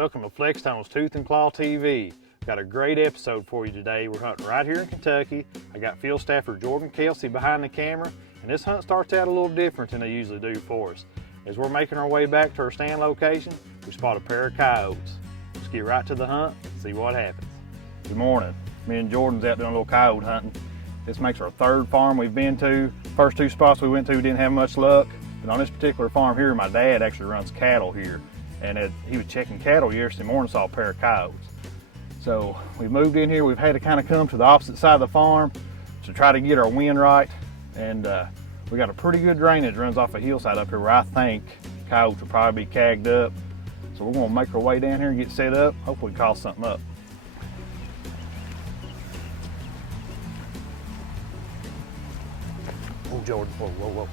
Welcome to Flextone's Tooth and Claw TV. Got a great episode for you today. We're hunting right here in Kentucky. I got field staffer Jordan Kelsey behind the camera, and this hunt starts out a little different than they usually do for us. As we're making our way back to our stand location, we spot a pair of coyotes. Let's get right to the hunt and see what happens. Good morning. Me and Jordan's out doing a little coyote hunting. This makes our third farm we've been to. First two spots we went to, we didn't have much luck. But on this particular farm here, my dad actually runs cattle here. And he was checking cattle yesterday morning, saw a pair of coyotes. So we moved in here. We've had to kind of come to the opposite side of the farm to try to get our wind right. And we got a pretty good drainage runs off a hillside up here where I think coyotes will probably be cagged up. So we're gonna make our way down here and get set up. Hopefully call something up. Oh, Jordan, whoa, whoa, whoa.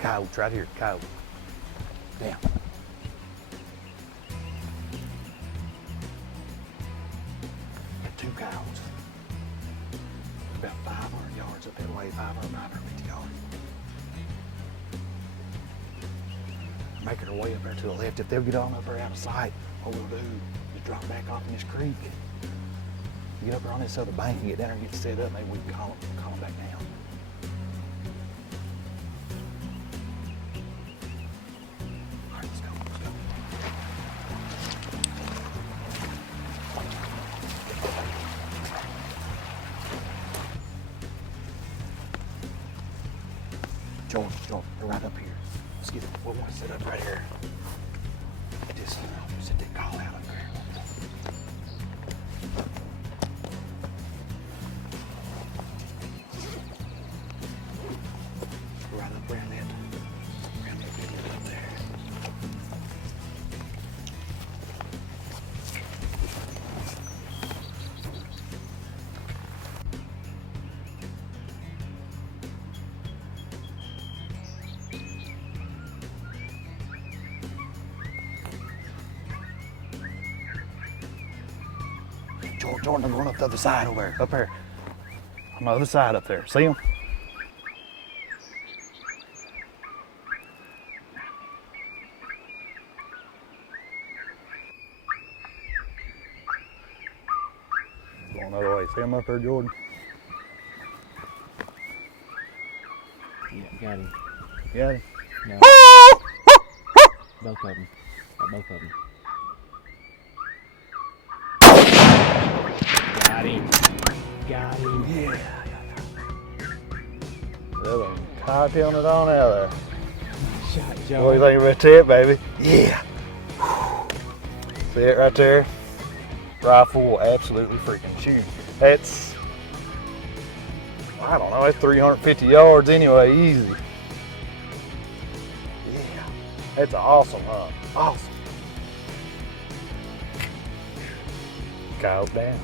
Coyotes right here, coyote. Damn. Two coyotes. About 500 yards up that way, 550 yards. Making our way up there to the left. If they'll get on up there out of sight, what we'll do is drop back off in this creek. Get up there on this other bank and get down there and get set up. Maybe we can call them back down. All right, let's go, let's go. Jordan, they're right up here. Let's get it. We want to sit up right here. Just sit that call out up there. Right up there in that big up there. Jordan, I'm going up the other side over there, up there. On the other side up there. See them? Going another way. See them up there, Jordan? Yeah, got him. Got him? No. Both of them. Both of them. Got him. Got him. Yeah. That one cottoned it on out there. Shot, Joe. What do you think about that, baby? Yeah. See it right there? Rifle will absolutely freaking shoot. That's, I don't know, that's 350 yards anyway, easy. Yeah. That's an awesome hunt. Awesome. Coyote down.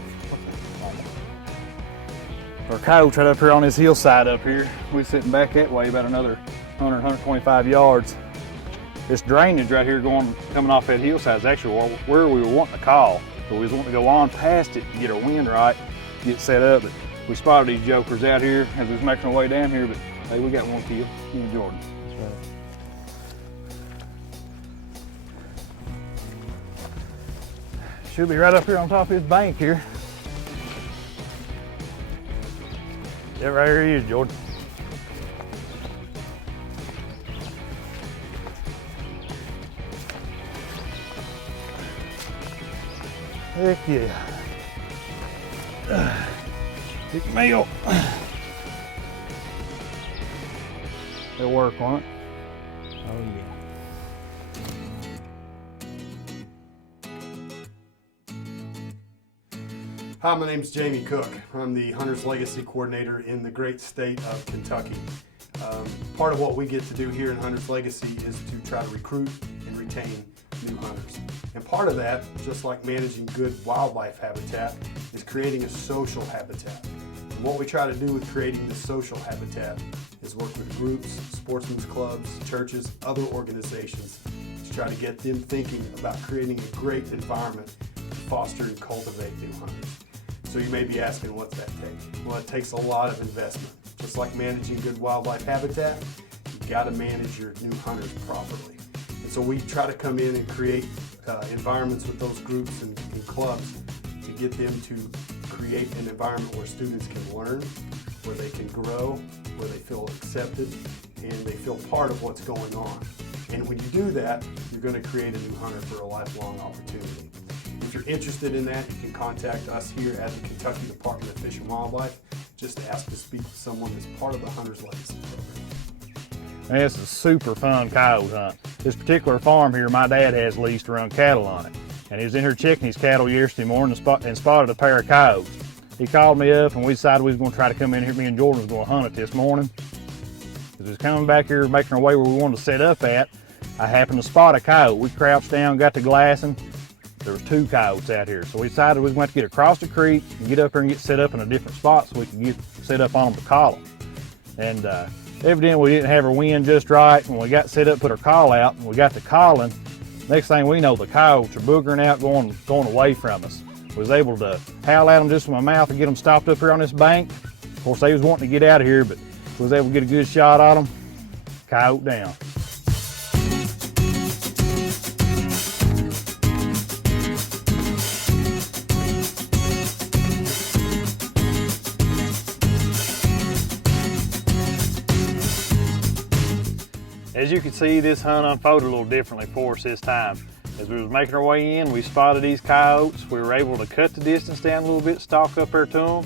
Our coyotes right up here on this hillside up here. We're sitting back that way about another 100, 125 yards. This drainage right here coming off that hillside is actually where we were wanting to call. So we was wanting to go on past it to get our wind right, get set up. But we spotted these jokers out here as we was making our way down here, but hey, we got one kill, me and Jordan. That's right. Should be right up here on top of this bank here. Yeah, right here he is, Jordan. Heck yeah. Big meal. It'll work, won't it? Oh, yeah. Hi, my name's Jamie Cook. I'm the Hunter's Legacy Coordinator in the great state of Kentucky. Part of what we get to do here in Hunter's Legacy is to try to recruit and retain new hunters. And part of that, just like managing good wildlife habitat, is creating a social habitat. And what we try to do with creating this social habitat is work with groups, sportsmen's clubs, churches, other organizations to try to get them thinking about creating a great environment to foster and cultivate new hunters. So you may be asking, what's that take? Well, it takes a lot of investment. Just like managing good wildlife habitat, you've got to manage your new hunters properly. And so we try to come in and create environments with those groups and clubs to get them to create an environment where students can learn, where they can grow, where they feel accepted, and they feel part of what's going on. And when you do that, you're going to create a new hunter for a lifelong opportunity. If you're interested in that, you can contact us here at the Kentucky Department of Fish and Wildlife just to ask to speak with someone that's part of the Hunter's Legacy program. And this is a super fun coyote hunt. This particular farm here, my dad has leased to run cattle on it. And he was in here checking his cattle yesterday morning and spotted a pair of coyotes. He called me up and we decided we was going to try to come in here. Me and Jordan was going to hunt it this morning. As we was coming back here making our way where we wanted to set up at, I happened to spot a coyote. We crouched down, got to glassing. There was 2 coyotes out here. So we decided we was going to get across the creek and get up here and get set up in a different spot so we could get set up on them to call them. And evidently we didn't have our wind just right. When we got set up, put our call out, and we got to calling, next thing we know, the coyotes are boogering out, going away from us. We was able to howl at them just with my mouth and get them stopped up here on this bank. Of course, they was wanting to get out of here, but we was able to get a good shot on them. Coyote down. As you can see, this hunt unfolded a little differently for us this time. As we was making our way in, we spotted these coyotes. We were able to cut the distance down a little bit, stalk up there to them.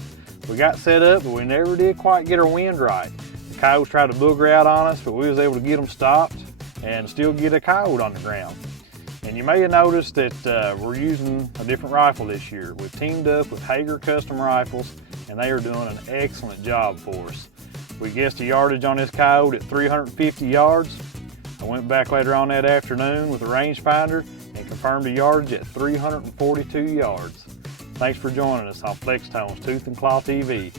We got set up, but we never did quite get our wind right. The coyotes tried to booger out on us, but we was able to get them stopped and still get a coyote on the ground. And you may have noticed that we're using a different rifle this year. We've teamed up with Hager Custom Rifles, and they are doing an excellent job for us. We guessed the yardage on this coyote at 350 yards. I went back later on that afternoon with a rangefinder and confirmed the yardage at 342 yards. Thanks for joining us on Flextone's Tooth and Claw TV.